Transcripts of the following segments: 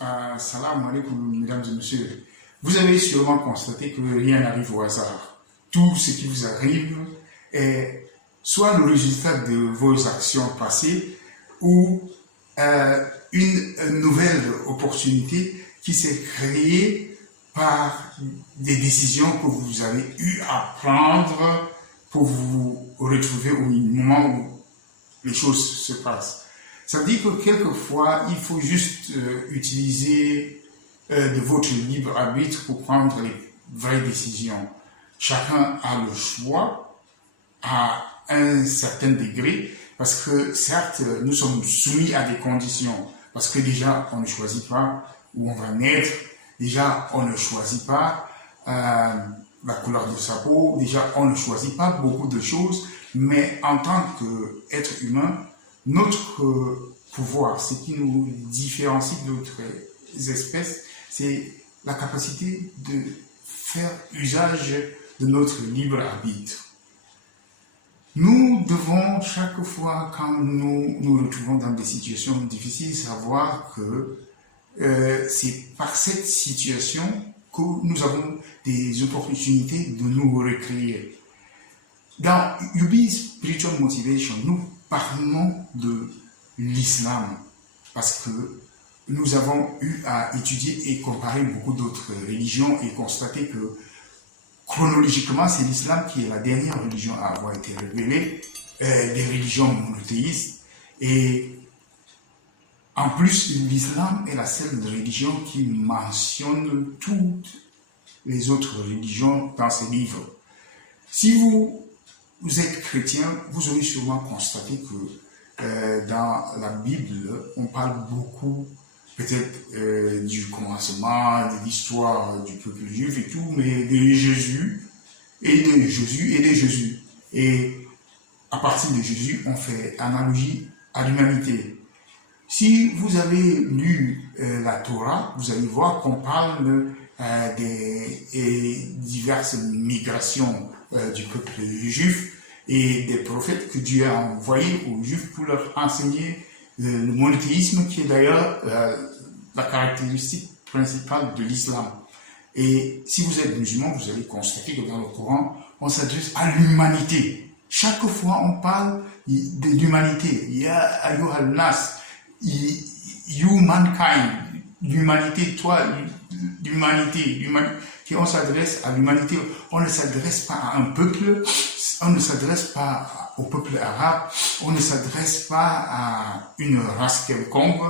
Salam alaikum, mesdames et messieurs. Vous avez sûrement constaté que rien n'arrive au hasard. Tout ce qui vous arrive est soit le résultat de vos actions passées ou une nouvelle opportunité qui s'est créée par des décisions que vous avez eu à prendre pour vous retrouver au moment où les choses se passent. Ça veut dire que quelquefois, il faut juste utiliser de votre libre arbitre pour prendre les vraies décisions. Chacun a le choix à un certain degré, parce que certes, nous sommes soumis à des conditions, parce que déjà, on ne choisit pas où on va naître, déjà, on ne choisit pas la couleur de sa peau, déjà, on ne choisit pas beaucoup de choses, mais en tant qu'être humain, notre pouvoir, ce qui nous différencie d'autres espèces, c'est la capacité de faire usage de notre libre arbitre. Nous devons, chaque fois quand nous nous retrouvons dans des situations difficiles, savoir que c'est par cette situation que nous avons des opportunités de nous recréer. Dans UB Spiritual Motivation, nous parlons de l'islam parce que nous avons eu à étudier et comparer beaucoup d'autres religions et constater que chronologiquement, c'est l'islam qui est la dernière religion à avoir été révélée, des religions monothéistes. Et en plus, l'islam est la seule religion qui mentionne toutes les autres religions dans ses livres. Si vous êtes chrétien, vous aurez sûrement constaté que dans la Bible, on parle beaucoup peut-être du commencement, de l'histoire du peuple juif et tout, mais de Jésus et de Jésus. Et à partir de Jésus, on fait analogie à l'humanité. Si vous avez lu la Torah, vous allez voir qu'on parle des diverses migrations du peuple juif et des prophètes que Dieu a envoyés aux Juifs pour leur enseigner le monothéisme, qui est d'ailleurs la caractéristique principale de l'islam. Et si vous êtes musulman, vous allez constater que dans le Coran, on s'adresse à l'humanité. Chaque fois, on parle de l'humanité. Ya ayyuhal nas, you mankind, l'humanité, toi, l'humanité. On s'adresse à l'humanité. On ne s'adresse pas à un peuple, on ne s'adresse pas au peuple arabe, on ne s'adresse pas à une race quelconque,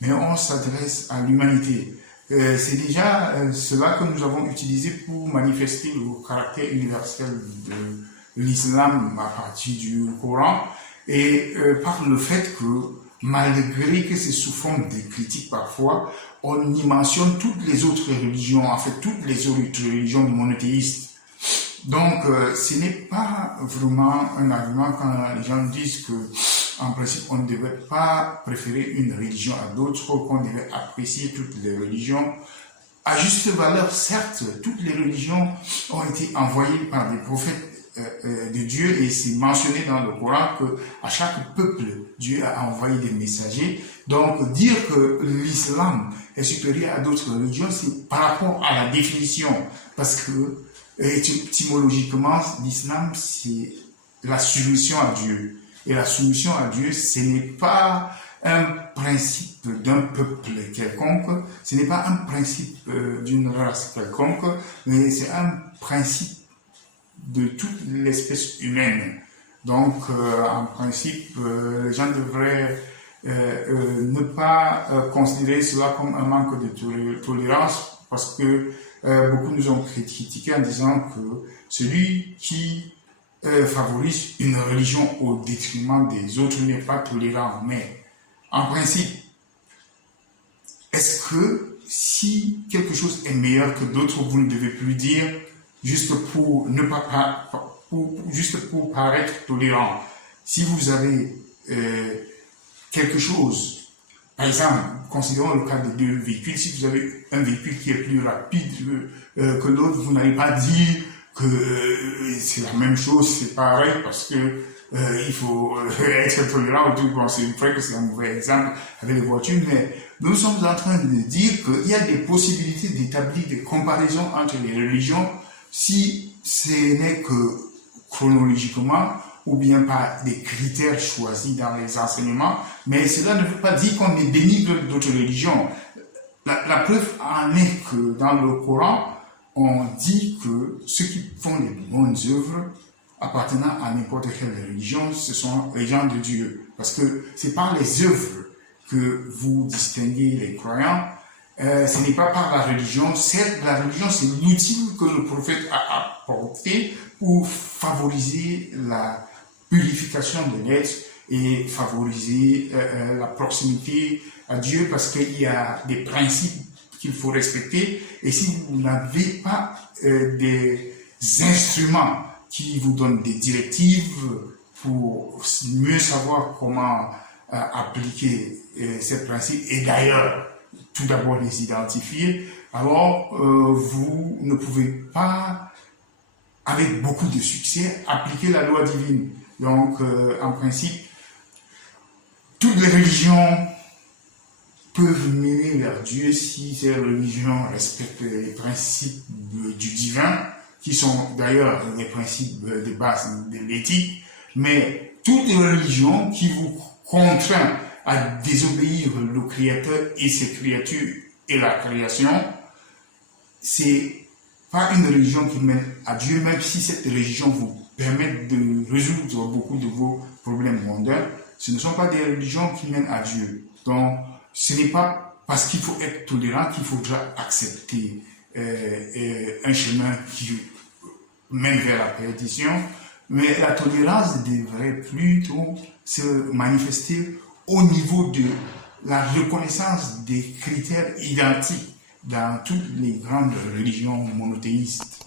mais on s'adresse à l'humanité. C'est déjà cela que nous avons utilisé pour manifester le caractère universel de l'islam à partir du Coran, et par le fait que, malgré que c'est sous forme de critiques parfois, on y mentionne toutes les autres religions, en fait toutes les autres religions monothéistes. Donc, ce n'est pas vraiment un argument quand les gens disent que, en principe, on ne devait pas préférer une religion à d'autres, qu'on devait apprécier toutes les religions. À juste valeur, certes, toutes les religions ont été envoyées par des prophètes de Dieu, et c'est mentionné dans le Coran que à chaque peuple, Dieu a envoyé des messagers. Donc, dire que l'islam est supérieur à d'autres religions, c'est par rapport à la définition, parce que étymologiquement, l'islam, c'est la soumission à Dieu. Et la soumission à Dieu, ce n'est pas un principe d'un peuple quelconque, ce n'est pas un principe d'une race quelconque, mais c'est un principe de toute l'espèce humaine. Donc, en principe, les gens devraient ne pas considérer cela comme un manque de tolérance, parce que beaucoup nous ont critiqué en disant que celui qui favorise une religion au détriment des autres n'est pas tolérant. Mais en principe, est-ce que si quelque chose est meilleur que d'autres, vous ne devez plus dire juste pour ne pas juste pour paraître tolérant? Si vous avez quelque chose, par exemple, considérons le cas de deux véhicules, si vous avez un véhicule qui est plus rapide que l'autre, vous n'allez pas dire que c'est la même chose, c'est pareil, parce que il faut être tolérant. Bon, c'est vrai que c'est un mauvais exemple avec les voitures, mais nous sommes en train de dire qu'il y a des possibilités d'établir des comparaisons entre les religions si ce n'est que chronologiquement ou bien par des critères choisis dans les enseignements, mais cela ne veut pas dire qu'on dénigre d'autres religions. La preuve en est que dans le Coran, on dit que ceux qui font des bonnes œuvres appartenant à n'importe quelle religion, ce sont les gens de Dieu. Parce que c'est par les œuvres que vous distinguez les croyants. Ce n'est pas par la religion. Certes, la religion, c'est l'outil que le prophète a apporté pour favoriser la purification de l'être et favoriser la proximité à Dieu, parce qu'il y a des principes qu'il faut respecter. Et si vous n'avez pas des instruments qui vous donnent des directives pour mieux savoir comment appliquer ces principes, et d'ailleurs, tout d'abord les identifier, alors vous ne pouvez pas, avec beaucoup de succès, appliquer la loi divine. Donc, en principe, toutes les religions peuvent mener vers Dieu si ces religions respectent les principes du divin, qui sont d'ailleurs les principes de base de l'éthique, mais toutes les religions qui vous contraignent à désobéir le Créateur et ses créatures et la création, c'est pas une religion qui mène à Dieu, même si cette religion vous permet de résoudre beaucoup de vos problèmes mondains. Ce ne sont pas des religions qui mènent à Dieu. Donc, ce n'est pas parce qu'il faut être tolérant qu'il faudra accepter un chemin qui mène vers la perdition, mais la tolérance devrait plutôt se manifester au niveau de la reconnaissance des critères identiques dans toutes les grandes religions monothéistes.